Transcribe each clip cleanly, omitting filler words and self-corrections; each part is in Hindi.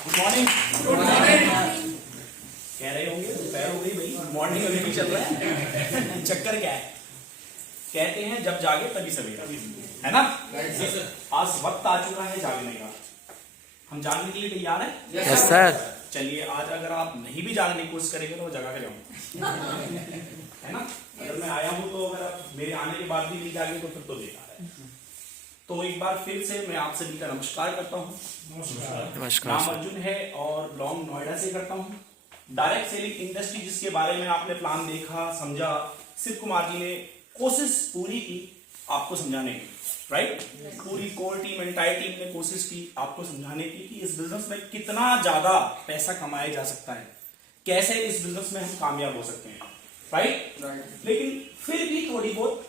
Good morning. गुड मॉर्निंग कह रहे होंगे दोपहर हो गई भाई, मॉर्निंग अभी भी चल रहा है। चक्कर क्या है? कहते हैं जब जागे तभी सवेरा, है ना? आज वक्त आ चुका है जागने का। हम जागने के लिए तैयार हैं? Yes sir. चलिए, आज अगर आप नहीं भी जागने की कोशिश करेंगे तो मैं जगा के जाऊंगा, है ना? अगर मैं आया हूं तो अगर आप मेरे आने के बाद भी नहीं जागे तो फिर तो बेकार है। तो एक बार फिर से मैं आप सभी का नमस्कार करता हूँ। नमस्कार नाम सर। अर्जुन है और बिलोंग नोएडा से करता हूँ। डायरेक्ट सेलिंग इंडस्ट्री जिसके बारे में आपने प्लान देखा, समझा, शिव कुमार जी ने कोशिश पूरी की आपको समझाने की, राइट? पूरी कोर टीम, एंटायर टीम ने कोशिश की आपको समझाने की कि इस बिजनेस में कितना ज्यादा पैसा कमाया जा सकता है, कैसे इस बिजनेस में हम कामयाब हो सकते हैं, राइट? लेकिन फिर भी थोड़ी बहुत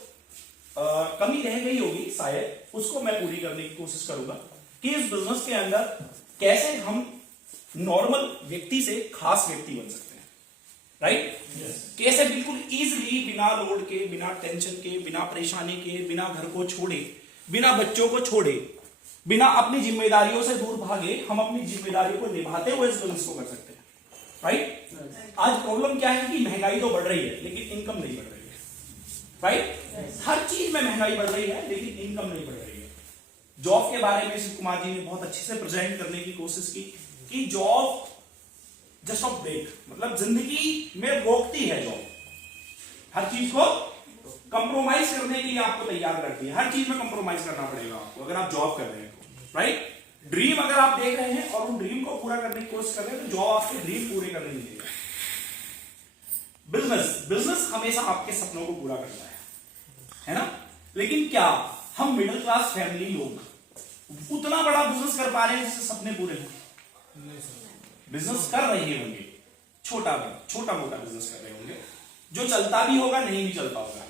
कमी रह गई होगी शायद, उसको मैं पूरी करने की कोशिश करूंगा कि इस बिजनेस के अंदर कैसे हम नॉर्मल व्यक्ति से खास व्यक्ति बन सकते हैं, राइट? कैसे बिल्कुल इजीली, बिना लोड के, बिना टेंशन के, बिना परेशानी के, बिना घर को छोड़े, बिना बच्चों को छोड़े, बिना अपनी जिम्मेदारियों से दूर भागे, हम अपनी जिम्मेदारियों को निभाते हुए इस बिजनेस को कर सकते हैं, राइट? आज प्रॉब्लम क्या है कि महंगाई तो बढ़ रही है लेकिन इनकम नहीं बढ़ रही है, राइट? हर चीज में महंगाई बढ़ रही है लेकिन इनकम नहीं बढ़ रही है। जॉब के बारे में शिव कुमार जी ने बहुत अच्छे से प्रेजेंट करने की कोशिश की कि जॉब जस्ट ऑफ ब्रेक, मतलब जिंदगी में रोकती है जॉब, हर चीज को कंप्रोमाइज करने के लिए आपको तैयार करती है। हर चीज में कंप्रोमाइज करना पड़ेगा आपको अगर आप जॉब कर रहे हैं तो, राइट? ड्रीम अगर आप देख रहे हैं और उन ड्रीम को पूरा करने की कोशिश कर रहे हैं तो जॉब आपके ड्रीम पूरे करने नहीं देगा। बिजनेस हमेशा आपके सपनों को पूरा करता है ना? लेकिन क्या हम मिडिल क्लास फैमिली लोग उतना बड़ा बिजनेस कर पा रहे हैं जिससे सपने पूरे हों? बिजनेस कर रहे होंगे, छोटा मोटा बिजनेस कर रहे होंगे, जो चलता भी होगा, नहीं भी चलता होगा,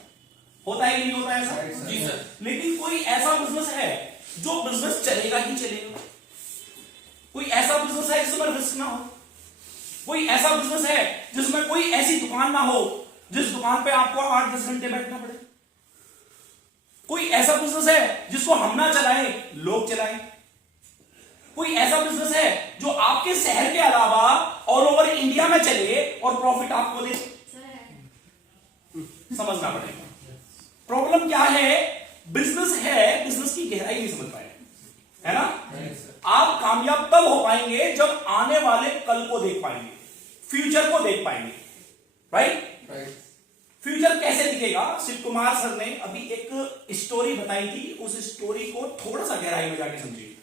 होता है कि नहीं होता है ऐसा? जी सर। लेकिन कोई ऐसा बिजनेस है जो बिजनेस चलेगा ही चलेगा? कोई ऐसा बिजनेस है जिसमें रिस्क ना हो? कोई ऐसा बिजनेस है जिसमें कोई ऐसी दुकान ना हो जिस दुकान पे आपको 8-10 घंटे बैठना पड़े? कोई ऐसा बिजनेस है जिसको हम ना चलाएं, लोग चलाएं? कोई ऐसा बिजनेस है जो आपके शहर के अलावा ऑल ओवर इंडिया में चले और प्रॉफिट आपको दे? समझना पड़ेगा। प्रॉब्लम क्या है? बिजनेस है, बिजनेस की गहराई नहीं समझ पाए, है ना? आप कामयाब तब हो पाएंगे जब आने वाले कल को देख पाएंगे, फ्यूचर को देख पाएंगे, राइट? फ्यूचर कैसे दिखेगा? शिव कुमार सर ने अभी एक स्टोरी बताई थी, उस स्टोरी को थोड़ा सा गहराई में जाके समझिए।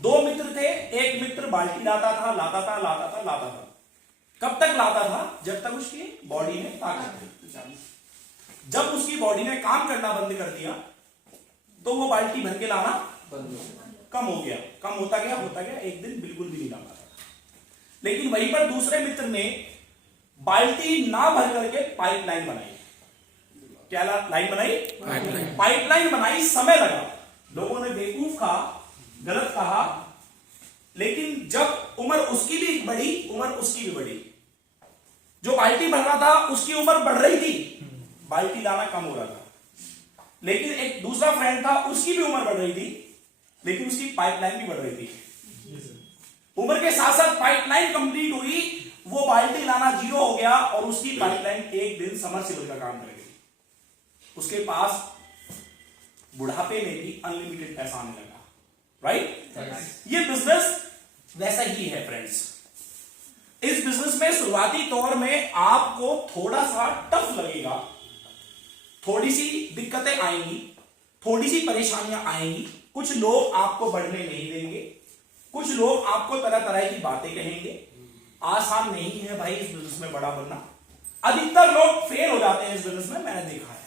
दो मित्र थे, एक मित्र बाल्टी लाता था। कब तक लाता था? जब तक उसकी बॉडी में ताकत थी। जब उसकी बॉडी ने काम करना बंद कर दिया तो वो बाल्टी भर के लाना कम हो गया, कम होता गया, एक दिन बिल्कुल भी नहीं ला पाता। लेकिन वहीं पर दूसरे मित्र ने बाल्टी ना भर करके पाइपलाइन बनाई। क्या लाइन बनाई? पाइपलाइन बनाई। समय लगा, लोगों ने बेवकूफ कहा, गलत कहा, लेकिन जब उम्र उसकी भी बढ़ी, उम्र उसकी भी बढ़ी, जो बाल्टी भर रहा था उसकी उम्र बढ़ रही थी, बाल्टी लाना कम हो रहा था। लेकिन एक दूसरा फ्रेंड था, उसकी भी उम्र बढ़ रही थी लेकिन उसकी पाइपलाइन भी बढ़ रही थी। उम्र के साथ साथ पाइपलाइन कंप्लीट हुई, वो बाल्टी लाना 0 हो गया और उसकी पाइपलाइन एक दिन समरसेबल का काम कर गई। उसके पास बुढ़ापे में भी अनलिमिटेड पैसा आने लगा, राइट? ये बिजनेस वैसा ही है फ्रेंड्स। इस बिजनेस में शुरुआती तौर में आपको थोड़ा सा टफ लगेगा, थोड़ी सी दिक्कतें आएंगी, थोड़ी सी परेशानियां आएंगी, कुछ लोग आपको बढ़ने नहीं देंगे, कुछ लोग आपको तरह तरह की बातें कहेंगे। आसान नहीं है भाई इस बिजनेस में बड़ा बनना। अधिकतर लोग फेल हो जाते हैं इस बिजनेस में, मैंने देखा है।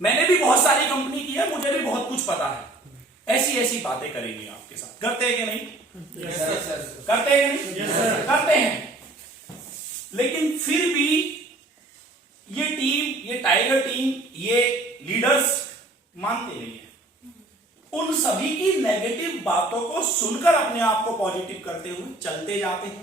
मैंने भी बहुत सारी कंपनी की है, मुझे भी बहुत कुछ पता है। ऐसी बातें करेंगे आपके साथ, करते हैं कि नहीं? करते हैं कि नहीं? करते हैं। लेकिन फिर भी ये टीम, ये टाइगर टीम, ये लीडर्स मानते नहीं है। उन सभी की नेगेटिव बातों को सुनकर अपने आप को पॉजिटिव करते हुए चलते जाते हैं।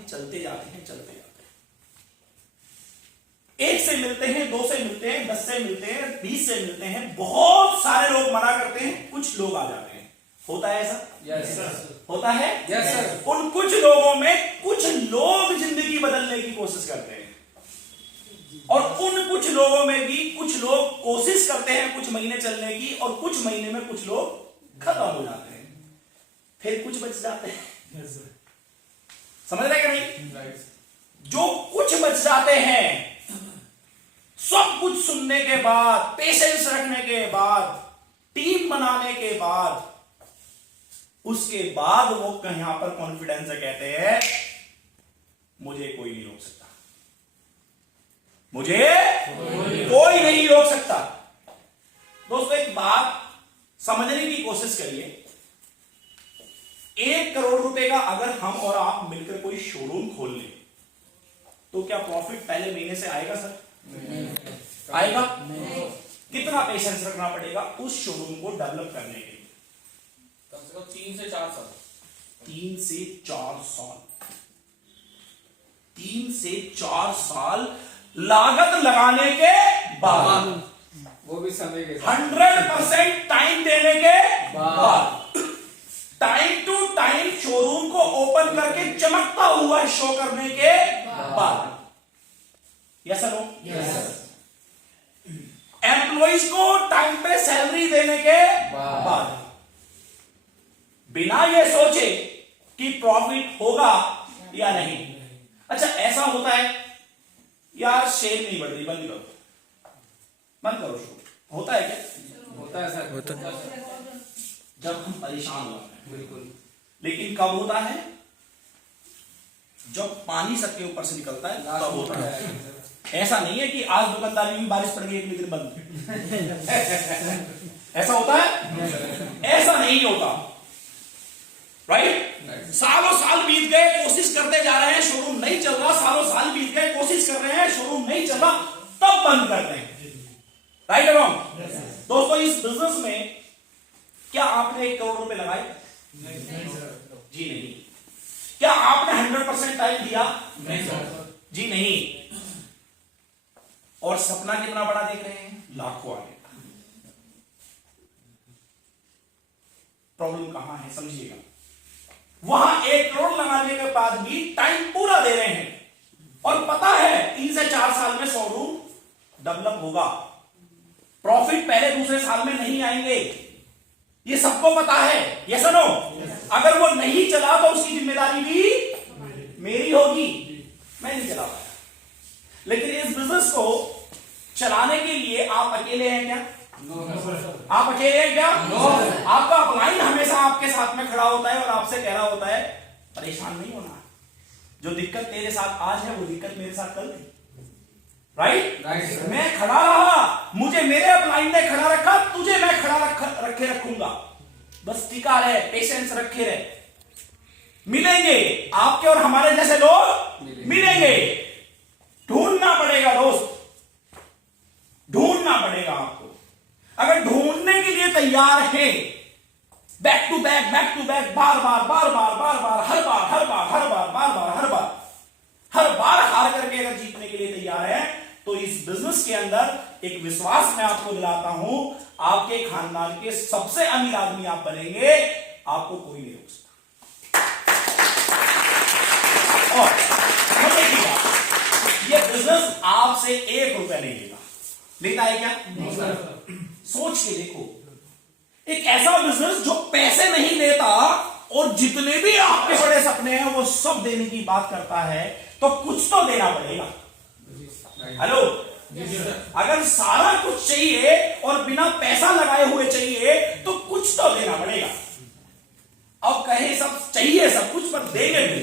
एक से मिलते हैं, 2 से मिलते हैं, 10 से मिलते हैं, 20 से मिलते हैं, बहुत सारे लोग मना करते हैं, कुछ लोग आ जाते हैं। होता है ऐसा? Yes sir. होता है? Yes sir. उन कुछ लोगों में कुछ लोग जिंदगी बदलने की कोशिश करते हैं, और उन कुछ लोगों में भी कुछ लोग कोशिश करते हैं कुछ महीने चलने की, और कुछ महीने में कुछ लोग खत्म हो जाते हैं, फिर कुछ बच जाते हैं। समझ रहे कि नहीं? जो कुछ बच जाते हैं, सब कुछ सुनने के बाद, पेशेंस रखने के बाद, टीम बनाने के बाद, उसके बाद वो यहां पर कॉन्फिडेंस से कहते हैं मुझे कोई नहीं रोक सकता, मुझे कोई नहीं रोक सकता। दोस्तों एक बात समझने की कोशिश करिए, 1 करोड़ रुपए का अगर हम और आप मिलकर कोई शोरूम खोल लें तो क्या प्रॉफिट पहले महीने से आएगा सर? नहीं। आएगा? नहीं। कितना पेशेंस रखना पड़ेगा उस शोरूम को डेवलप करने के लिए? कम से कम 3 से 4 साल। 3 से 4 साल। 3 से 4 साल लागत लगाने के बाद, वो भी समय के साथ 100% टाइम देने के बाद, टाइम टू टाइम शोरूम को ओपन करके चमकता हुआ शो करने के बाद। Yes sir? Yes sir. Employees को टाइम पे सैलरी देने के बाद, बिना ये सोचे कि प्रॉफिट होगा या नहीं। अच्छा ऐसा होता है यार, शेयर नहीं बढ़ रही, बंद करो, बंद करो शो, होता है क्या? होता है सर। होता है। जब हम परेशान होते हैं। बिल्कुल। लेकिन कब होता है? जब पानी सबके ऊपर से निकलता है तब होता है। ऐसा नहीं है कि आज दुकानदारी में बारिश पड़ गई, 1 दिन बंद। ऐसा होता है? ऐसा नहीं होता, राइट? सालों साल बीत गए, कोशिश करते जा रहे हैं, शोरूम नहीं चल रहा, सालों साल बीत गए, कोशिश कर रहे हैं, शोरूम नहीं चल रहा, तब बंद करते हैं। राइट और रॉन्ग? दोस्तों इस बिजनेस में क्या आपने 1 करोड़ रुपए लगाए? जी नहीं। क्या आपने 100% टाइम दिया? जी नहीं। और सपना कितना बड़ा देख रहे हैं? लाखों आने का। प्रॉब्लम कहां है समझिएगा। वहां 1 करोड़ लगाने के बाद भी टाइम पूरा दे रहे हैं, और पता है 3 से 4 साल में शोरूम डेवलप होगा, प्रॉफिट पहले दूसरे साल में नहीं आएंगे, ये सबको पता है। ये सुनो, अगर वो नहीं चला तो उसकी जिम्मेदारी भी मेरी होगी, मैं नहीं चला पाया। लेकिन इस बिजनेस को चलाने के लिए आप अकेले हैं क्या? आप अकेले हैं क्या? आपका अपलाइन हमेशा आपके साथ में खड़ा होता है और आपसे कह रहा होता है परेशान नहीं होना, जो दिक्कत तेरे साथ आज है वो दिक्कत मेरे साथ कल थी। राइट? मैं खड़ा रहा, मुझे मेरे अपलाइन ने खड़ा रखा, तुझे मैं खड़ा रखे रखूंगा, बस टिका रहे, पेशेंस रखे रहे। मिलेंगे आपके और हमारे जैसे लोग, मिलेंगे। ढूंढना पड़ेगा दोस्त, ढूंढना पड़ेगा आपको। अगर ढूंढने के लिए तैयार है, बैक टू बैक, बार बार हर बार हार करके अगर जीतने के लिए तैयार है, तो इस बिजनेस के अंदर एक विश्वास मैं आपको दिलाता हूं, आपके खानदान के सबसे अमीर आदमी आप बनेंगे, आपको कोई नहीं रोक सकता। और ये बिजनेस आपसे 1 रुपया नहीं लेगा। लेता है क्या? सोच के देखो, एक ऐसा बिजनेस जो पैसे नहीं लेता और जितने भी आपके बड़े सपने हैं वो सब देने की बात करता है, तो कुछ तो देना पड़ेगा। हेलो, अगर सारा कुछ चाहिए और बिना पैसा लगाए हुए चाहिए तो कुछ तो देना पड़ेगा। अब कहे सब चाहिए, सब कुछ पर देंगे भी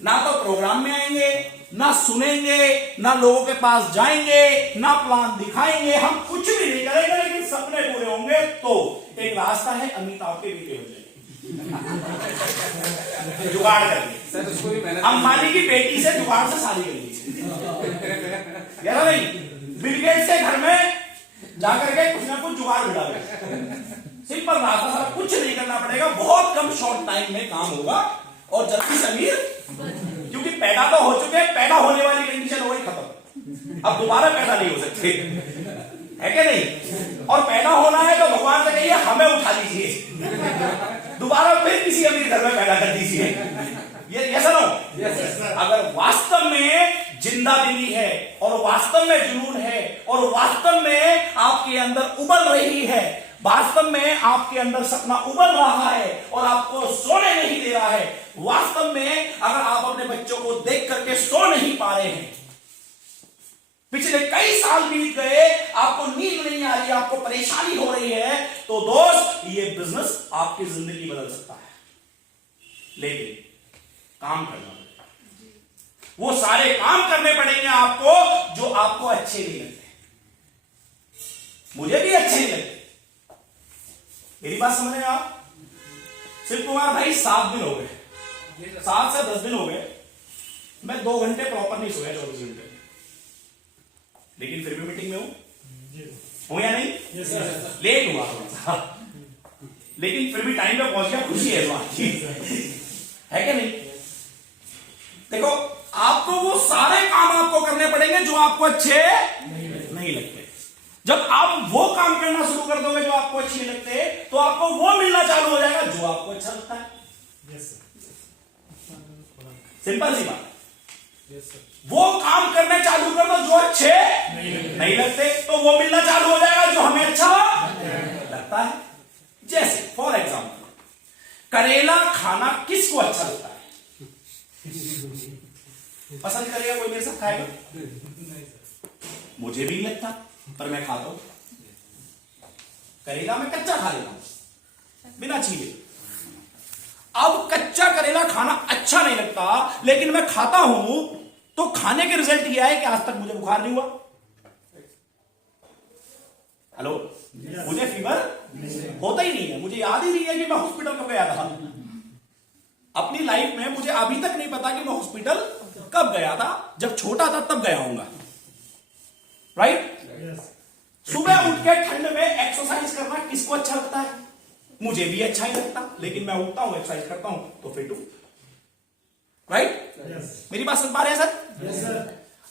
ना, तो प्रोग्राम में आएंगे, ना सुनेंगे, ना लोगों के पास जाएंगे, ना प्लान दिखाएंगे, हम कुछ भी नहीं करेंगे, लेकिन सपने पूरे होंगे। तो एक रास्ता है, अमिताभ के बेटे हो जाएंगे, जुगाड़ करेंगे, अंबानी की बेटी से जुगाड़ से शादी करेंगे, यार नहीं, बिल गेट्स के घर में जाकर के कुछ ना कुछ जुगाड़ बिठा देंगे। सिंपल रास्ता, सारा कुछ नहीं करना पड़ेगा, बहुत कम शॉर्ट टाइम में काम होगा और जल्दी से अमीर, क्योंकि पैदा तो हो चुके हैं, पैदा होने वाली कंडीशन हो गई खत्म, अब दोबारा पैदा नहीं हो सकते, है क्या नहीं? और पैदा होना है तो भगवान से कहिए हमें उठा लीजिए, दोबारा फिर किसी अमीर घर में पैदा कर दीजिए। ये ऐसा ना हो। अगर वास्तव में जिंदा दिली है और वास्तव में जुनून है और वास्तव में आपके अंदर उबल रही है, वास्तव में आपके अंदर सपना उबल रहा है और आपको सोने नहीं दे रहा है, वास्तव में अगर आप अपने बच्चों को देख करके सो नहीं पा रहे हैं, पिछले कई साल बीत गए, आपको नींद नहीं आ रही, आपको परेशानी हो रही है, तो दोस्त ये बिजनेस आपकी जिंदगी बदल सकता है। लेकिन काम करना पड़ेगा, वो सारे काम करने पड़ेंगे आपको जो आपको अच्छे नहीं लगते। मुझे भी अच्छे नहीं लगते, मेरी बात समझ रहे हैं आप? शिव कुमार भाई 7 दिन हो गए, 7 से 10 दिन हो गए, मैं 2 घंटे प्रॉपर नहीं सोया 24 घंटे, लेकिन फिर भी मीटिंग में हूं या नहीं? लेट हुआ थोड़ा सा, लेकिन फिर भी टाइम पे पहुंच गया, खुशी है बात है कि नहीं? देखो, आपको वो सारे काम आपको करने पड़ेंगे जो आपको अच्छे नहीं लगते। जब आप वो काम करना शुरू कर दोगे जो आपको अच्छे नहीं लगते, तो आपको वो मिलना चालू हो जाएगा जो आपको अच्छा लगता है। सिंपल सी बात। वो काम करने चालू कर दो जो अच्छे नहीं लगते, तो वो मिलना चालू हो जाएगा जो हमें अच्छा लगता है। जैसे फॉर एग्जाम्पल, करेला खाना किसको अच्छा लगता है? पसंद करेगा कोई मेरे साथ खाएगा? मुझे भी नहीं लगता, पर मैं खाता हूं। करेला मैं कच्चा खा लेता हूं बिना छीले। अब कच्चा करेला खाना अच्छा नहीं लगता, लेकिन मैं खाता हूं, तो खाने के रिजल्ट यह है कि आज तक मुझे बुखार नहीं हुआ। हेलो, मुझे फीवर होता ही नहीं है, मुझे याद ही नहीं है कि मैं हॉस्पिटल कब गया था। अपनी लाइफ में मुझे अभी तक नहीं पता कि मैं हॉस्पिटल कब गया था। जब छोटा था तब गया होऊंगा, राइट? सुबह उठ के ठंड में एक्सरसाइज करना किसको अच्छा लगता है? मुझे भी अच्छा ही लगता, लेकिन मैं उठता हूं, एक्सरसाइज करता हूं, तो फिट हूं, राइट? मेरी बात सुन पा रहे हैं सर?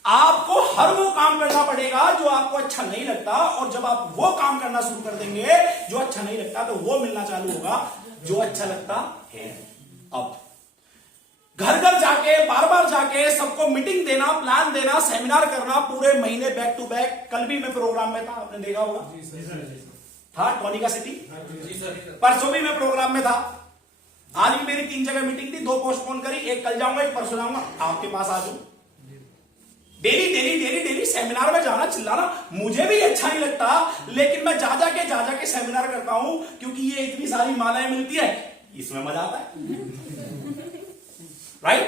आपको हर वो काम करना पड़ेगा जो आपको अच्छा नहीं लगता, और जब आप वो काम करना शुरू कर देंगे जो अच्छा नहीं लगता, तो वो मिलना चालू होगा जो अच्छा लगता है। अब घर घर जाके, बार बार जाके सबको मीटिंग देना, प्लान देना, सेमिनार करना, पूरे महीने बैक टू बैक। कल भी मैं प्रोग्राम में था, आपने देखा होगा, था टॉनिका सिटी। परसों भी मैं प्रोग्राम में था। आज भी मेरी 3 जगह मीटिंग थी, 2 पोस्टपोन करी, एक कल जाऊंगा, एक परसों जाऊंगा, आपके पास आ जाऊं। डेली सेमिनार में जाना, चिल्लाना मुझे भी अच्छा नहीं लगता, लेकिन मैं जा जाके सेमिनार करता हूं, क्योंकि ये इतनी सारी मालाएं मिलती है, इसमें मजा आता है, राइट?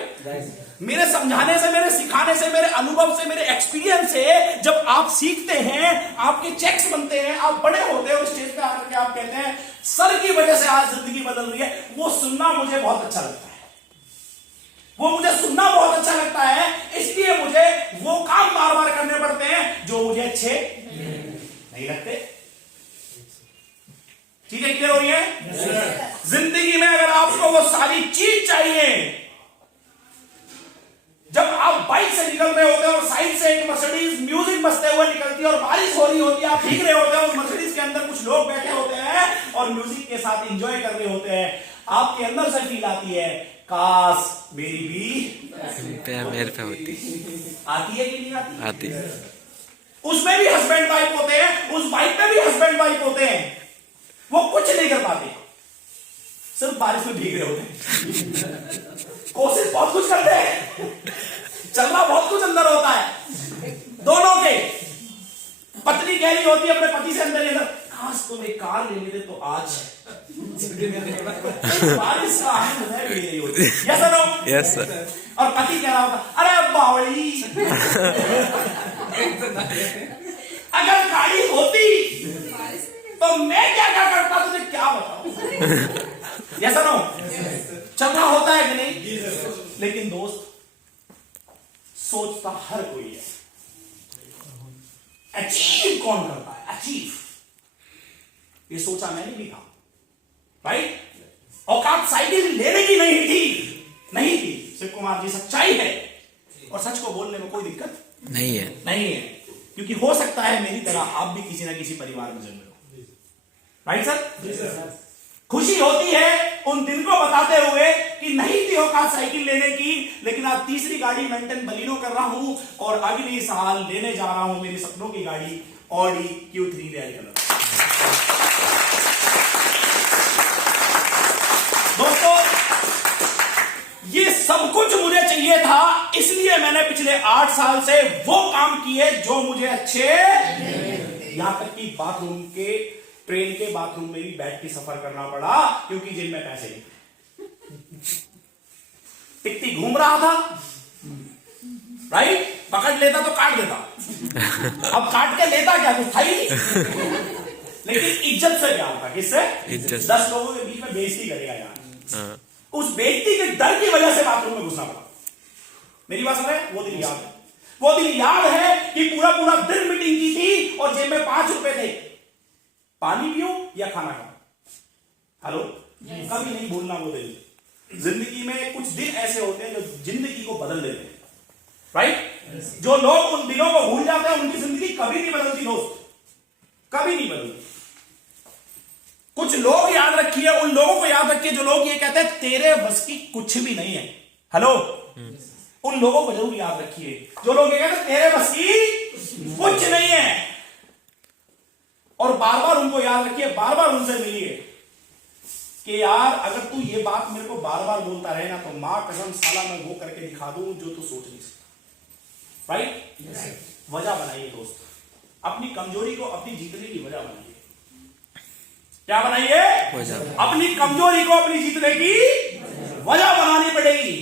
मेरे समझाने से, मेरे सिखाने से, मेरे अनुभव से, मेरे एक्सपीरियंस से जब आप सीखते हैं, आपके चेक्स बनते हैं, आप बड़े होते हैं, स्टेज पे आकर के आप कहते हैं सर की वजह से आज जिंदगी बदल रही है, वो सुनना मुझे बहुत अच्छा लगता है। वो मुझे सुनना बहुत अच्छा लगता है, इसलिए मुझे वो काम बार बार करने पड़ते हैं जो मुझे अच्छे नहीं लगते। चीजें क्लियर हो रही है? जिंदगी में अगर आपको वो सारी चीज चाहिए, जब आप बाइक से निकल रहे होते हैं और साइड से एक मर्सिडीज म्यूजिक बजते हुए निकलती है और बारिश हो रही होती है, आप भीग रहे होते हैं, उस मर्सिडीज के अंदर कुछ लोग बैठे होते हैं और म्यूजिक के साथ एंजॉय कर रहे होते हैं, आपके अंदर से फील आती है, काश मेरी भी मेरे पे होती। आती है कि नहीं आती? आती। उसमें भी हस्बैंड वाइफ होते हैं, उस बाइक पे भी हस्बैंड वाइफ होते हैं, वो कुछ नहीं कर पाते, सिर्फ बारिश में भीग रहे होते हैं। कोशिश बहुत कुछ करते हैं, चलना बहुत कुछ अंदर होता है दोनों के। पत्नी कह रही होती है अपने पति से अंदर, काश तुम एक कार ले लेते तो आज बारिश का आनंद है भी नहीं होती। Yes sir? No? Yes sir. और पति कह रहा होता, अरे बावली अगर गाड़ी होती तो मैं क्या क्या करता, तुझे क्या बताऊं। Yes sir? नो? चलना होता है कि नहीं? लेकिन दोस्त, सोचता हर कोई है, अचीव कौन करता है? अचीव, ये सोचा मैंने भी था, राइट? औकात साइकिल लेने की नहीं थी। शिव कुमार जी, सच्चाई है, और सच को बोलने में कोई दिक्कत नहीं है, क्योंकि हो सकता है मेरी तरह आप भी किसी ना किसी परिवार में जन्मे हो, राइट सर? खुशी होती है उन दिन को बताते हुए कि नहीं थी औकात साइकिल लेने की, लेकिन आज तीसरी गाड़ी मेंटेन बलिनो कर रहा हूं और अगले साल लेने जा रहा हूं मेरी सपनों की गाड़ी ऑडी Q3 रेड कलर। दोस्तों, ये सब कुछ मुझे चाहिए था, इसलिए मैंने पिछले 8 साल से वो काम किए जो मुझे अच्छे, यहां तक कि बाथरूम के, ट्रेन के बाथरूम में भी बैठ के सफर करना पड़ा क्योंकि जेब में पैसे नहीं। टिकटी घूम रहा था, राइट? पकड़ लेता तो काट देता, अब काट के लेता क्या, कुछ था ही नहीं। लेकिन इज्जत से क्या होता, किससे? इज्जत। 10 लोगों के बीच में बेइज्जती करेगा यार। उस बेइज्जती के डर की वजह से बाथरूम में घुसना पड़ा। मेरी बात समझ रहे हैं? वो दिन याद है, वो दिन याद है कि पूरा पूरा दिन मीटिंग की थी और जेब में 5 रुपए थे। पानी पियो या खाना खाओ? हेलो, कभी नहीं भूलना वो दिन। जिंदगी में कुछ दिन ऐसे होते हैं जो जिंदगी को बदल देते हैं, राइट? जो लोग उन दिनों को भूल जाते हैं उनकी जिंदगी कभी नहीं बदलती दोस्त, कभी नहीं बदलती। कुछ लोग याद रखिए, उन लोगों को याद रखिए जो लोग ये कहते हैं तेरे बस की कुछ भी नहीं है। हेलो, उन लोगों को जरूर याद रखिए जो लोग ये कहते हैं तेरे बस की कुछ नहीं है, और बार बार उनको याद रखिए, बार बार उनसे मिलिए कि यार अगर तू ये बात मेरे को बार बार बोलता रहे ना तो मां कसम साला मैं वो करके दिखा दूं जो तू सोच नहीं सकता, राइट? वजह बनाइए दोस्त, अपनी कमजोरी को अपनी जीतने की वजह बनाइए। क्या बनाइए? अपनी कमजोरी को अपनी जीतने की वजह बनानी पड़ेगी।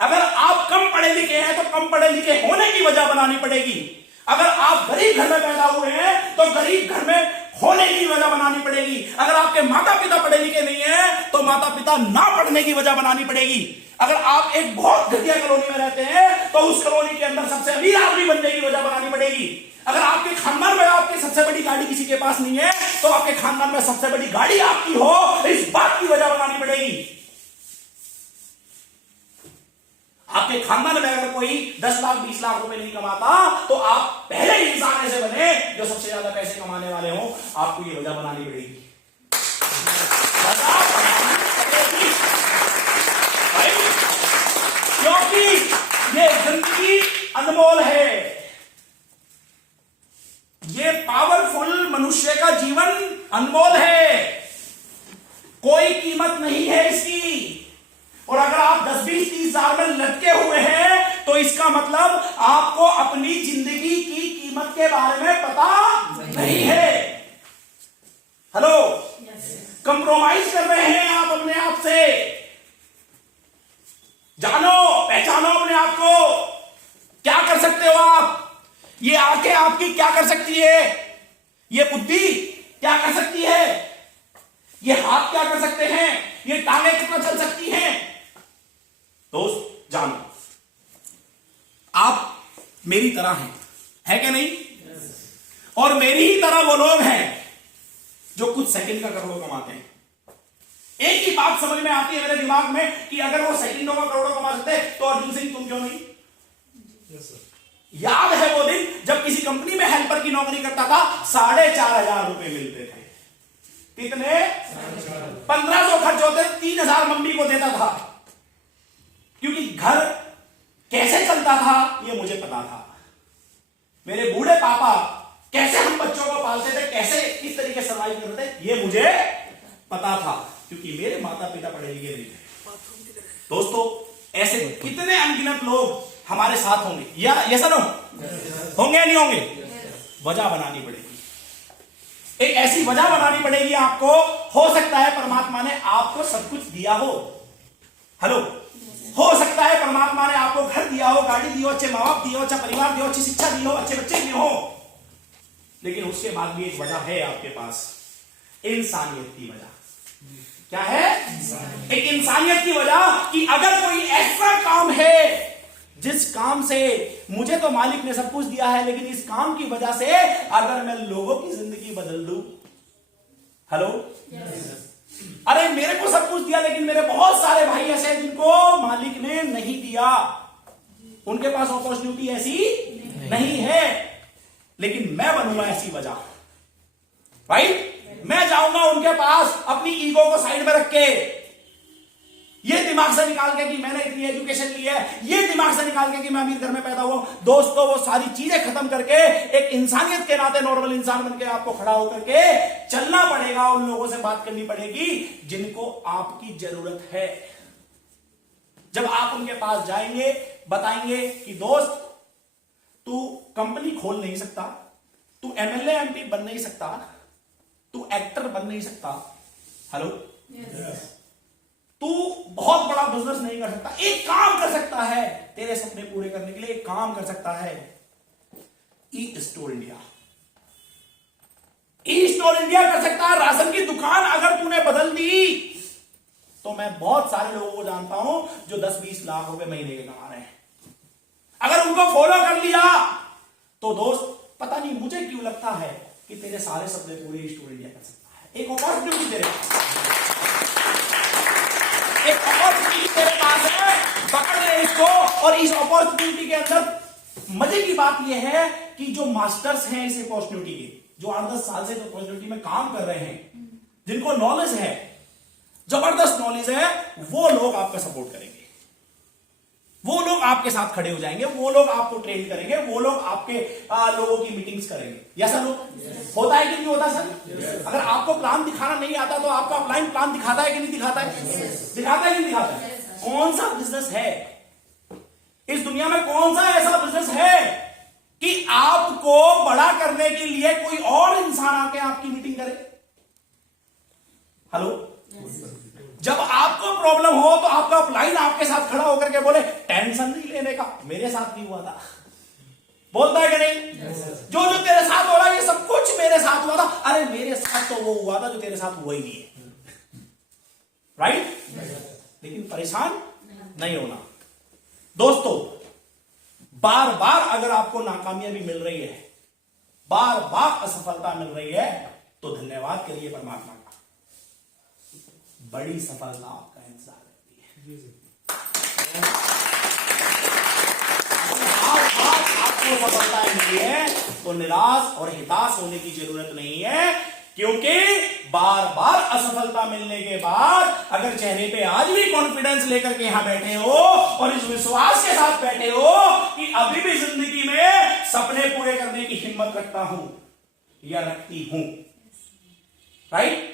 अगर आप कम पढ़े लिखे हैं तो कम पढ़े लिखे होने की वजह बनानी पड़ेगी। अगर आप गरीब घर में पैदा हुए हैं तो गरीब घर में होने की वजह बनानी पड़ेगी। अगर आपके माता पिता पढ़े लिखे नहीं है तो माता पिता ना पढ़ने की वजह बनानी पड़ेगी। अगर आप एक बहुत घटिया कॉलोनी में रहते हैं तो उस कॉलोनी के अंदर सबसे अमीर आदमी बनने की वजह बनानी पड़ेगी। अगर आपके खानदान में आपकी सबसे बड़ी गाड़ी किसी के पास नहीं है तो आपके खानदान में सबसे बड़ी गाड़ी आपकी हो, इस बात की वजह बनानी पड़ेगी। आपके खानदान में अगर कोई 10 लाख 20 लाख रुपए नहीं कमाता तो आप पहले इंसान ऐसे बने जो सबसे ज्यादा पैसे कमाने वाले हो, आपको ये वजह बनानी पड़ेगी। क्योंकि ये जिंदगी अनमोल है, ये पावरफुल मनुष्य का जीवन अनमोल है, कोई कीमत नहीं है इसकी। और अगर आप 10-20-30 साल में लटके हुए हैं तो इसका मतलब आपको अपनी जिंदगी की कीमत के बारे में पता नहीं है। हेलो, कंप्रोमाइज कर रहे हैं आप अपने आप से। जानो, पहचानो अपने आप को। क्या कर सकते हो आप? ये आंखें आपकी क्या कर सकती है? ये बुद्धि क्या कर सकती है? ये हाथ क्या कर सकते हैं? ये टांगे कितना चल सकती हैं? दोस्त जानो, आप मेरी तरह हैं, है क्या नहीं? और मेरी ही तरह वो लोग हैं जो कुछ सेकंड का करोड़ों कमाते हैं। एक ही बात समझ में आती है मेरे दिमाग में कि अगर वो सेकंडों का करोड़ों कमा सकते तो अर्जुन सिंह तुम क्यों नहीं? याद है वो दिन जब किसी कंपनी में हेल्पर की नौकरी करता था, 4,500 रुपए मिलते थे। कितने? 1500 खर्च होते, 3,000 मम्मी को देता था, क्योंकि घर कैसे चलता था ये मुझे पता था। मेरे बूढ़े पापा कैसे हम बच्चों को पालते थे, कैसे किस तरीके से सर्वाइव करते थे ये मुझे पता था, क्योंकि मेरे माता पिता पढ़े लिखे नहीं थे। दोस्तों, ऐसे कितने अनगिनत लोग हमारे साथ होंगे, या ये सर होंगे या नहीं होंगे? वजह बनानी पड़ेगी, एक ऐसी वजह बनानी पड़ेगी आपको। हो सकता है परमात्मा ने आपको सब कुछ दिया हो। हेलो, हो सकता है परमात्मा ने आपको घर दिया हो, गाड़ी दी हो, अच्छे माँ बाप दिए हो, अच्छा परिवार दिया हो, अच्छी शिक्षा दी हो, अच्छे बच्चे दिए हो, लेकिन उसके बाद भी एक वजह है आपके पास, इंसानियत की वजह। क्या है? एक इंसानियत की वजह कि अगर कोई ऐसा काम है जिस काम से मुझे तो मालिक ने सब कुछ दिया है, लेकिन इस काम की वजह से अगर मैं लोगों की जिंदगी बदल दूं। हेलो, अरे मेरे को सब कुछ दिया लेकिन मेरे बहुत सारे भाई ऐसे हैं जिनको मालिक ने नहीं दिया, उनके पास अपॉर्चुनिटी ऐसी नहीं है, लेकिन मैं बनूंगा ऐसी वजह, राइट? मैं जाऊंगा उनके पास अपनी ईगो को साइड में रख के, ये दिमाग से निकाल के कि मैंने इतनी एजुकेशन ली है, ये दिमाग से निकाल के कि मैं अमीर घर में पैदा हुआ हूं। दोस्तों वो सारी चीजें खत्म करके एक इंसानियत के नाते नॉर्मल इंसान बन के आपको खड़ा होकर के चलना पड़ेगा। उन लोगों से बात करनी पड़ेगी जिनको आपकी जरूरत है। जब आप उनके पास जाएंगे, बताएंगे कि दोस्त तू कंपनी खोल नहीं सकता, तू एमएलए एमपी बन नहीं सकता, तू एक्टर बन नहीं सकता, हेलो, तू बहुत बड़ा बिजनेस नहीं कर सकता, एक काम कर सकता है तेरे सपने पूरे करने के लिए, एक काम कर सकता है, e store India. E store India कर सकता है। राशन की दुकान अगर तूने बदल दी तो मैं बहुत सारे लोगों को जानता हूं जो 10-20 लाख रुपए महीने के कमा रहे हैं। अगर उनको फॉलो कर लिया तो दोस्त पता नहीं मुझे क्यों लगता है कि तेरे सारे सपने पूरे स्टोर इंडिया कर सकता है। एक अपॉर्चुनिटी तेरे पास, एक अपॉर्चुनिटी तेरे पास है, पकड़ ले इसको। और इस अपॉर्चुनिटी के अंदर मजे की बात यह है कि जो मास्टर्स हैं इस अपॉर्चुनिटी के, जो 8-10 साल से अपॉर्चुनिटी में काम कर रहे हैं, जिनको नॉलेज है, जबरदस्त नॉलेज है, वो लोग आपका सपोर्ट करेंगे, वो लोग आपके साथ खड़े हो जाएंगे, वो लोग आपको ट्रेन करेंगे, वो लोग आपके लोगों की मीटिंग्स करेंगे। ऐसा लोग होता है कि नहीं होता सर? अगर आपको प्लान दिखाना नहीं आता तो आपका अपलाइन प्लान दिखाता है कि नहीं दिखाता है? दिखाता है कि नहीं दिखाता है? कौन सा बिजनेस है इस दुनिया में, कौन सा ऐसा बिजनेस है कि आपको बड़ा करने के लिए कोई और इंसान आके आपकी मीटिंग करे? हेलो, जब आपको प्रॉब्लम हो तो आपका अपलाइन आपके साथ खड़ा होकर के बोले टेंशन नहीं लेने का, मेरे साथ भी हुआ था, बोलता है कि नहीं? जो जो तेरे साथ हो रहा है ये सब कुछ मेरे साथ हुआ था। अरे मेरे साथ तो वो हुआ था जो तेरे साथ हुआ ही नहीं है, राइट? लेकिन परेशान नहीं होना दोस्तों। बार बार अगर आपको नाकामयाबी मिल रही है, बार बार असफलता मिल रही है, तो धन्यवाद करिए परमात्मा का, बड़ी सफलता आपका इंतजार करती है। आपको सफलताएं मिली है तो निराश और हताश होने की जरूरत नहीं है, क्योंकि बार बार असफलता मिलने के बाद अगर चेहरे पे आज भी कॉन्फिडेंस लेकर के यहां बैठे हो और इस विश्वास के साथ बैठे हो कि अभी भी जिंदगी में सपने पूरे करने की हिम्मत रखता हूं या रखती हूं, राइट?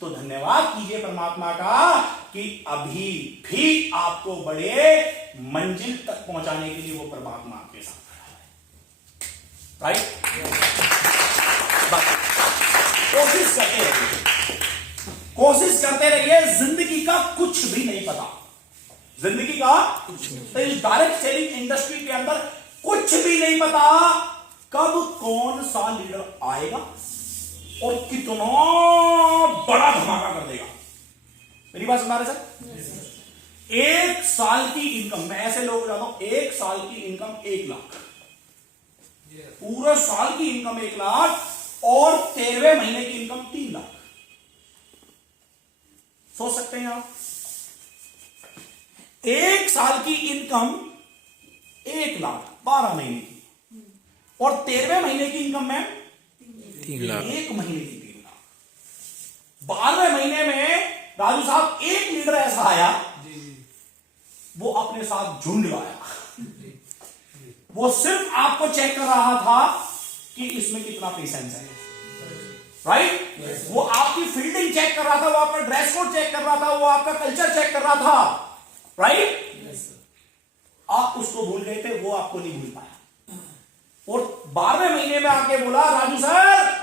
तो धन्यवाद कीजिए परमात्मा का कि अभी भी आपको बड़े मंजिल तक पहुंचाने के लिए वो परमात्मा आपके साथ खड़ा है, राइट? कोशिश करते रहिए, कोशिश करते रहिए। जिंदगी का कुछ भी नहीं पता, जिंदगी का इस डायरेक्ट सेलिंग इंडस्ट्री के अंदर कुछ भी नहीं पता कब कौन सा लीडर आएगा और कितना बड़ा धमाका कर देगा। मेरी बात सुना रहे सर? 1 साल की इनकम, मैं ऐसे लोग जानता हूं, 1 साल की इनकम 1 लाख, पूरे साल की इनकम 1 लाख और 13वें महीने की इनकम 3 लाख। सोच सकते हैं आप? 1 साल की इनकम 1 लाख 12 महीने की और 13वें महीने की इनकम में 3 लाख, 1 महीने की 3 लाख। 12वें महीने में राजू साहब एक लीडर ऐसा आया, वो अपने साथ झुंड लाया, वो सिर्फ आपको चेक कर रहा था कि इसमें कितना पेशेंस है, राइट? वो आपकी फील्डिंग चेक कर रहा था, वो आपका ड्रेस कोड चेक कर रहा था, वो आपका कल्चर चेक कर रहा था, राइट? आप उसको भूल गए थे, वो आपको नहीं भूल पाया। और 12वें महीने में आके बोला राजू सर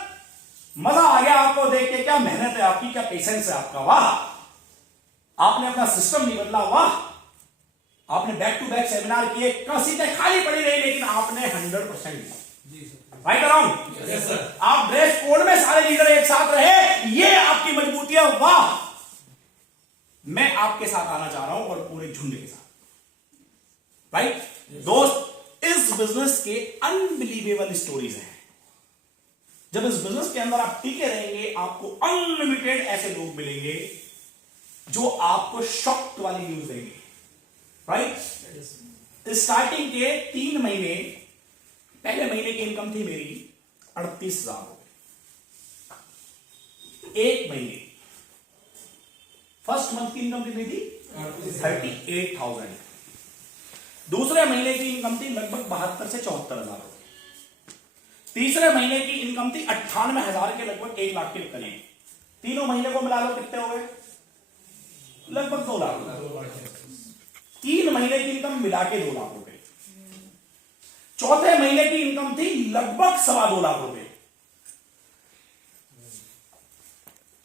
मजा आ गया आपको देख के, क्या मेहनत है आपकी, क्या पेशेंस है आपका, वाह, आपने अपना सिस्टम नहीं बदला, वाह, आपने बैक टू बैक सेमिनार किए, सीटें खाली पड़ी रही लेकिन आपने 100% राइट अराउंड। आप ड्रेस कोड में सारे लीडर एक साथ रहे, ये आपकी मजबूती है, वाह। मैं आपके साथ आना चाह रहा हूं और पूरे झुंड के साथ, राइट? दोस्त, इस बिजनेस के अनबिलीवेबल स्टोरीज हैं। जब इस बिजनेस के अंदर आप टिके रहेंगे, आपको अनलिमिटेड ऐसे लोग मिलेंगे जो आपको शॉक वाली न्यूज देंगे, राइट? स्टार्टिंग के 3 महीने, पहले महीने की इनकम थी मेरी 38,000 रुपए, एक महीने फर्स्ट मंथ की इनकम कितनी थी? 38,000। दूसरे महीने की इनकम थी लगभग 72 से 74,000 रुपए। तीसरे महीने की इनकम थी 98,000 के लगभग 1 लाख के करीब। तीनों महीने को मिला लो कितने हो गए? लगभग 2 लाख। 3 महीने की इनकम मिला के 2 लाख रुपए। चौथे महीने की इनकम थी लगभग 2.25 लाख रुपए।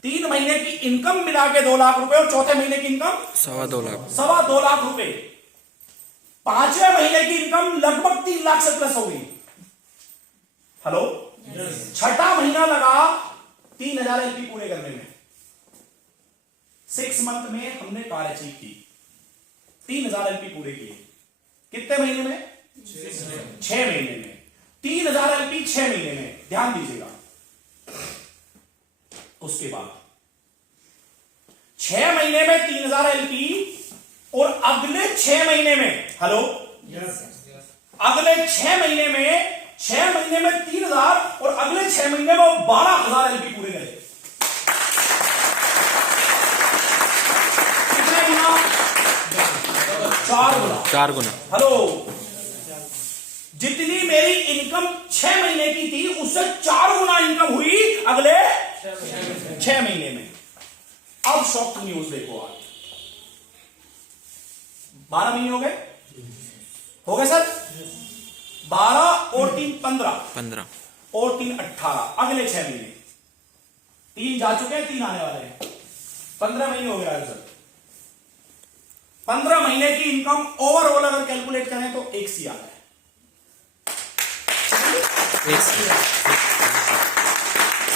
3 महीने की इनकम मिला के 2 लाख रुपए और चौथे महीने की इनकम 2.25 लाख। 2.25 लाख रुपए। पांचवें महीने की इनकम लगभग 3 लाख से प्लस हो गई। हेलो, छठा महीना लगा 3,000 एलपी पूरे करने में। 6 मंथ में हमने कार अचीव की, 3,000 एलपी पूरे किए। कितने महीने में? 6 महीने में। 3,000 एलपी 6 महीने में, ध्यान दीजिएगा। उसके बाद 6 महीने में 3,000 एलपी और अगले 6 महीने में, हेलो, अगले 6 महीने में 3,000 और अगले 6 महीने में वो 12,000 एलपी पूरे करे। कितने गुना? 4 गुना। 4 गुना। हेलो, जितनी मेरी इनकम 6 महीने की थी उससे 4 गुना इनकम हुई अगले 6 महीने में। अब शॉक न्यूज देखो, आज 12 महीने हो गए सर? 12 और 3 15 और 3 18। अगले 6 महीने 3 जा चुके हैं, 3 आने वाले हैं। 15 महीने हो गया सर। 15 महीने की इनकम ओवरऑल अगर कैलकुलेट करें तो 1 CR है।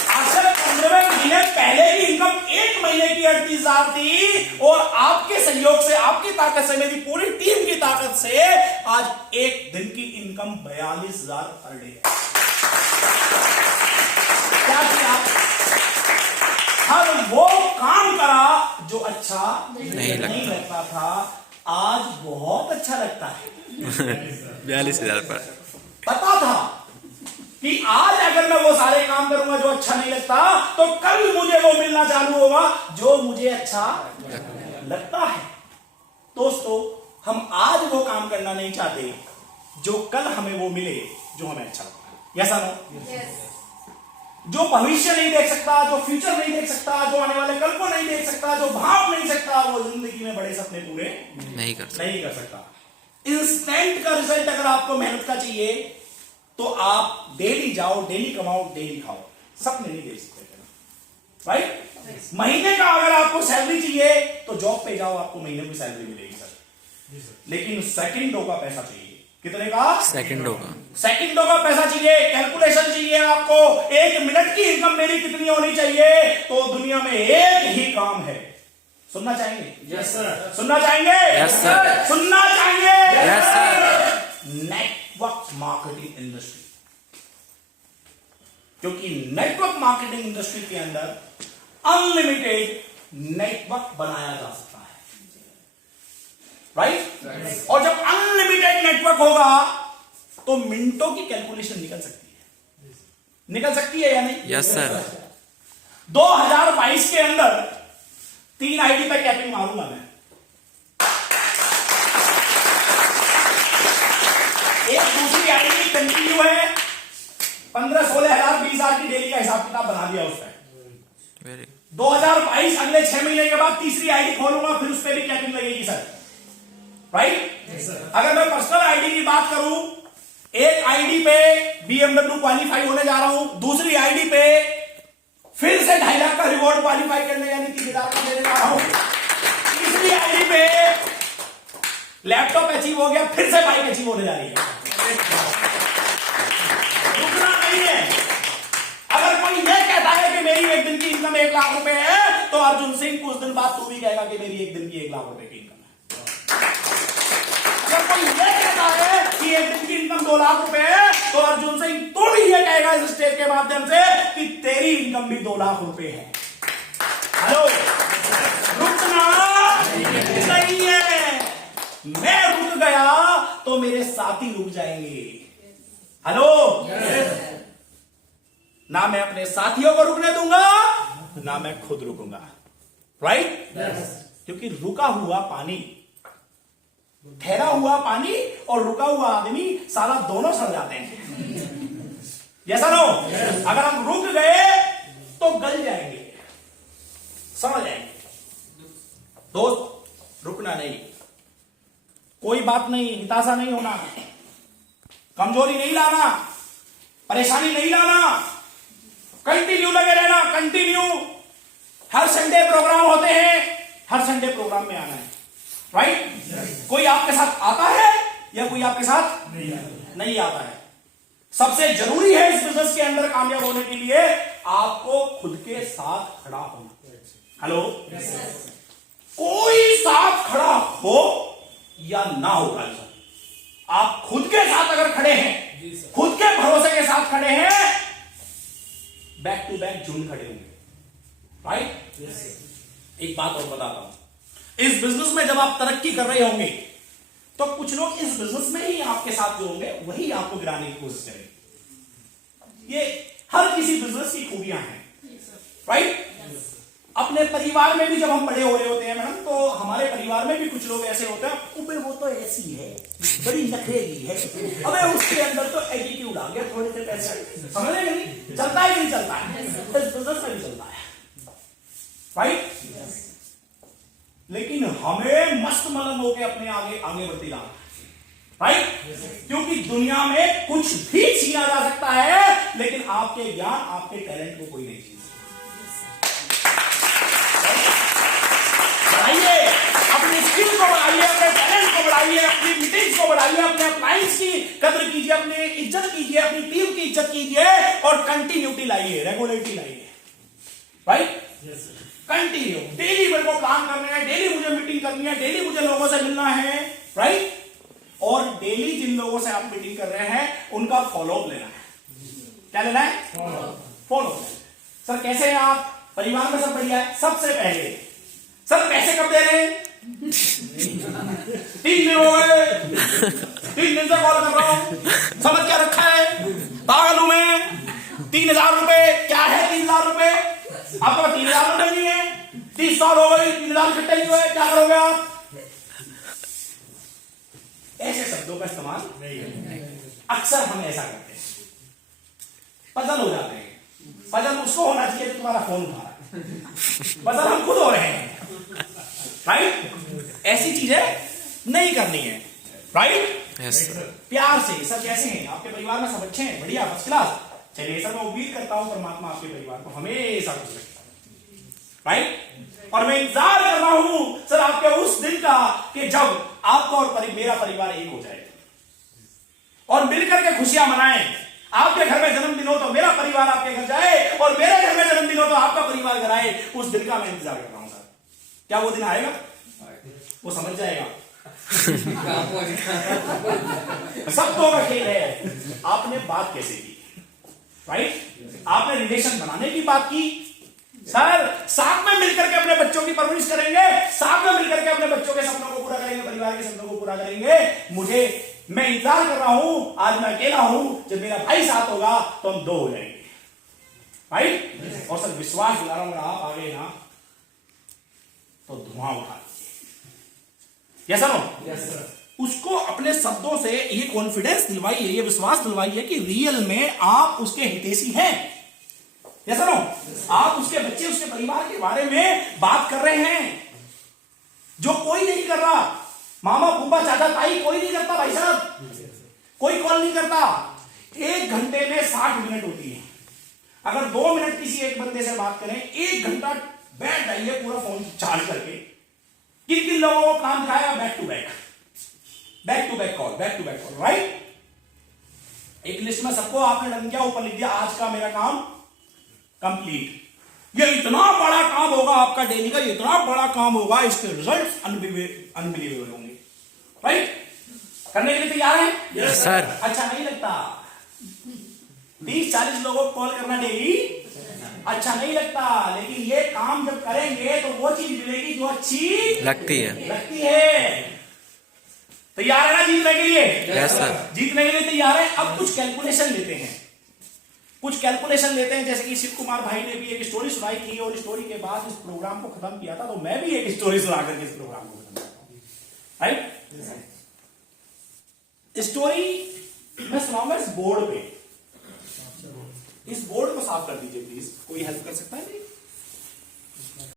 अच्छा, 15वें महीने पहले की इनकम 1 महीने की 38,000 थी और आपके सहयोग से, आपकी ताकत से, मेरी पूरी टीम की ताकत से आज एक दिन की इनकम 42,000 पर डे है। क्या किया? हर वो काम करा जो अच्छा नहीं लगता था, आज बहुत अच्छा लगता है। 42,000 पर। पता था कि आज अगर मैं वो सारे काम करूंगा जो अच्छा नहीं लगता, तो कल मुझे वो मिलना चालू होगा जो मुझे अच्छा लगता है। दोस्तों, हम आज वो काम करना नहीं चाहते जो कल हमें वो मिले जो हमें अच्छा लगता है। Yes no? जो भविष्य नहीं देख सकता, जो फ्यूचर नहीं देख सकता, जो आने वाले कल को नहीं देख सकता, जो भाप नहीं सकता, वो जिंदगी में बड़े सपने पूरे नहीं कर सकता। इंस्टेंट का रिजल्ट अगर आपको मेहनत का चाहिए तो आप डेली जाओ, डेली कमाओ, डेली खाओ। सपने नहीं देख सकते, राइट? महीने का अगर आपको सैलरी चाहिए तो जॉब पे जाओ, आपको महीने की सैलरी मिलेगी सर। लेकिन सेकंडों का पैसा चाहिए। कितने का? सेकंडों का पैसा चाहिए। कैलकुलेशन चाहिए आपको। 1 मिनट की इनकम मेरी कितनी होनी चाहिए? तो दुनिया में एक ही काम है। सुनना चाहेंगे? Yes sir. सुनना चाहेंगे? Yes sir. सुनना चाहेंगे? Yes sir. Network marketing industry. क्योंकि नेटवर्क मार्केटिंग इंडस्ट्री के अंदर अनलिमिटेड नेटवर्क बनाया जा सकता है, राइट? और जब अनलिमिटेड नेटवर्क होगा तो मिनटों की कैलकुलेशन निकल सकती है या नहीं? Yes sir. 2022 के अंदर 3 आईडी पे कैपिंग मारूंगा मैं। एक दूसरी आईडी कंटिन्यू है, 15-16 हजार 20,000 की डेली का हिसाब किताब बना दिया उस पर। 2022 अगले 6 महीने के बाद तीसरी आईडी खोलूंगा, फिर उस पर भी कैपिंग लगेगी सर, राइट? अगर मैं पर्सनल आईडी की बात करूं, एक आईडी पे BMW क्वालिफाई होने जा रहा हूं, दूसरी आईडी पे फिर से 2.5 लाख का रिवॉर्ड क्वालिफाई करने यानी 3,000 का देने जा रहा हूं, तीसरी आईडी पे लैपटॉप अचीव हो गया, फिर से बाइक अचीव होने जा रही है। रुकना नहीं है। अगर कोई यह कहता है कि मेरी एक दिन की इनकम 1 लाख रुपए है, तो अर्जुन सिंह कुछ दिन बाद तू भी कहेगा कि मेरी एक दिन की 1 लाख रुपए की इनकम है। अगर कोई यह कहता है कि एक दिन की इनकम 2 लाख रुपए है, तो अर्जुन सिंह तू भी यह कहेगा इस स्टेज के माध्यम से कि तेरी इनकम भी 2 लाख रुपए है। हेलो, रुकना नहीं है। मैं रुक गया तो मेरे साथी रुक जाएंगे। हेलो, ना मैं अपने साथियों को रुकने दूंगा, ना मैं खुद रुकूंगा। राइट? क्योंकि रुका हुआ पानी, ठहरा हुआ पानी और रुका हुआ आदमी साला दोनों सड़ जाते हैं। जैसा नो, अगर हम रुक गए तो गल जाएंगे, सड़ जाएंगे। दोस्त, रुकना नहीं, कोई बात नहीं, हिताशा नहीं होना, कमजोरी नहीं लाना, परेशानी नहीं लाना, कंटिन्यू लगे रहना, कंटिन्यू। हर संडे प्रोग्राम होते हैं, हर संडे प्रोग्राम में आना है। राइट? कोई आपके साथ आता है या कोई आपके साथ नहीं आता है। सबसे जरूरी है इस बिजनेस के अंदर कामयाब होने के लिए आपको खुद के साथ खड़ा होना। हेलो? कोई साथ खड़ा हो या ना हो, आप खुद के साथ अगर खड़े हैं, खुद के भरोसे के साथ खड़े हैं, बैक टू बैक झुंड खड़े होंगे। राइट? एक बात और बताता हूं, इस बिजनेस में जब आप तरक्की कर रहे होंगे तो कुछ लोग इस बिजनेस में ही आपके साथ जो होंगे वही आपको गिराने की कोशिश करेंगे। ये हर किसी बिजनेस की खूबियां हैं। राइट? अपने परिवार में भी जब हम बड़े हो रहे होते हैं मैडम, तो हमारे परिवार में भी कुछ लोग ऐसे होते हैं, ऊपर वो तो ऐसी है, बड़ी नखरेली है, अबे उसके अंदर तो एटीट्यूड आ गया, थोड़े से पैसे, समझ रहे नहीं? चलता है कि नहीं चलता है? इस बिजनेस में भी चलता है। राइट? लेकिन हमें मस्त मलंग होकर अपने आगे आगे बढ़ती जाना। राइट? क्योंकि दुनिया में कुछ भी छीना जा सकता है, लेकिन आपके ज्ञान, आपके टैलेंट को कोई नहीं छीन सकता। बढ़ाइए, अपनी स्किल को बढ़ाइए, अपने टैलेंट को बढ़ाइए, अपनी मीटिंग्स को बढ़ाइए, अपने क्लाइंट्स की कदर कीजिए, अपनी इज्जत कीजिए, अपनी टीम की इज्जत कीजिए और कंटिन्यूटी लाइए, रेगुलरिटी लाइए। राइट? कंटिन्यू, डेली मेरे को प्लान करना है, डेली मुझे मीटिंग करनी है, डेली मुझे लोगों से मिलना है। राइट? और डेली जिन लोगों से आप मीटिंग कर रहे हैं उनका फॉलोअप लेना है। क्या लेना है? फॉलोअप। सर कैसे हैं आप? परिवार में सब बढ़िया है? सबसे पहले सर पैसे कब दे रहे हैं? 3 दिन हो गए, 3 दिन से कॉल कर रहा हूं, समझ क्या रखा है? पागल हूं मैं? 3000 रुपए क्या है? 3000 रुपए आपका 3000 रुपए नहीं है? 30 साल हो गए, 3000 इकट्ठे नहीं हुए, क्या करोगे आप? ऐसे शब्दों का इस्तेमाल अक्सर हम ऐसा करते हैं, पजल हो जाते हैं। पजल उसको होना चाहिए जो तुम्हारा फोन उठा रहा है, पजल हम खुद हो रहे हैं। राइट? ऐसी चीजें नहीं करनी है। राइट? प्यार से। सर कैसे हैं? आपके परिवार में सब अच्छे हैं? बढ़िया, फर्स्ट क्लास। चलिए सर, मैं उम्मीद करता हूं परमात्मा आपके परिवार को हमेशा खुश रखे। राइट? और मैं इंतजार कर रहा हूं सर आपके उस दिन का कि जब आपका और मेरा परिवार एक हो जाए और मिलकर के खुशियां मनाएं। आपके घर में जन्मदिन हो तो मेरा परिवार आपके घर जाए, और मेरे घर में जन्मदिन हो तो आपका परिवार घर आए। उस दिन का मैं इंतजार कर रहा हूं सर। क्या वो दिन आएगा? वो समझ जाएगा। सबको का खेल है। आपने बात कैसे की? राइट? आपने रिलेशन बनाने की बात की। सर साथ में मिलकर के अपने बच्चों की परवरिश करेंगे, साथ में मिलकर के अपने बच्चों के सपनों को पूरा करेंगे, परिवार के सपनों को पूरा करेंगे। मैं इंतजार कर रहा हूं, आज मैं अकेला हूं, जब मेरा भाई साथ होगा तो हम 2 हो जाएंगे। राइट? और सर विश्वास दिला रहा हूं, आप आ गए ना तो धुआं उठा लीजिए। Yes sir? उसको अपने शब्दों से ये कॉन्फिडेंस दिलवाइए, ये विश्वास दिलवाइए कि रियल में आप उसके हितैषी हैं। Yes no? आप उसके बच्चे, उसके परिवार के बारे में बात कर रहे हैं जो कोई नहीं कर रहा। मामा, फूफा, चाचा, ताई कोई नहीं करता भाई साहब, कोई कॉल नहीं करता। 1 घंटे में 60 मिनट होती है। अगर 2 मिनट किसी एक बंदे से बात करें, 1 घंटा बैठ जाइए पूरा फोन चार्ज करके। किन किन लोगों को काम दिखाया? Back to back call, back to back call. Right? एक लिस्ट में सबको आपने डन किया, ऊपर लिख दिया आज का मेरा काम कंप्लीट। ये इतना बड़ा काम होगा आपका डेली का, इतना बड़ा काम होगा, इसके रिजल्ट अनबिलीवेबल होंगे। राइट? करने के लिए तैयार हैं? Yes sir. अच्छा नहीं लगता 30-40 लोगों को कॉल करना डेली? अच्छा नहीं लगता, लेकिन ये काम जब करेंगे तो वो चीज मिलेगी जो अच्छी लगती है। तैयार है ना जीतने के लिए? Yes sir. जीतने के लिए तैयार है। अब कुछ कैलकुलेशन लेते हैं। कुछ कैलकुलेशन लेते हैं, जैसे कि शिव कुमार भाई ने भी एक स्टोरी सुनाई थी और स्टोरी के बाद इस प्रोग्राम को खत्म किया था, तो मैं भी एक स्टोरी सुना करके इस प्रोग्राम को खत्म करता हूं। राइट? स्टोरी मैं सुनाऊंगा इस बोर्ड पे। इस बोर्ड को साफ कर दीजिए प्लीज, कोई हेल्प कर सकता है?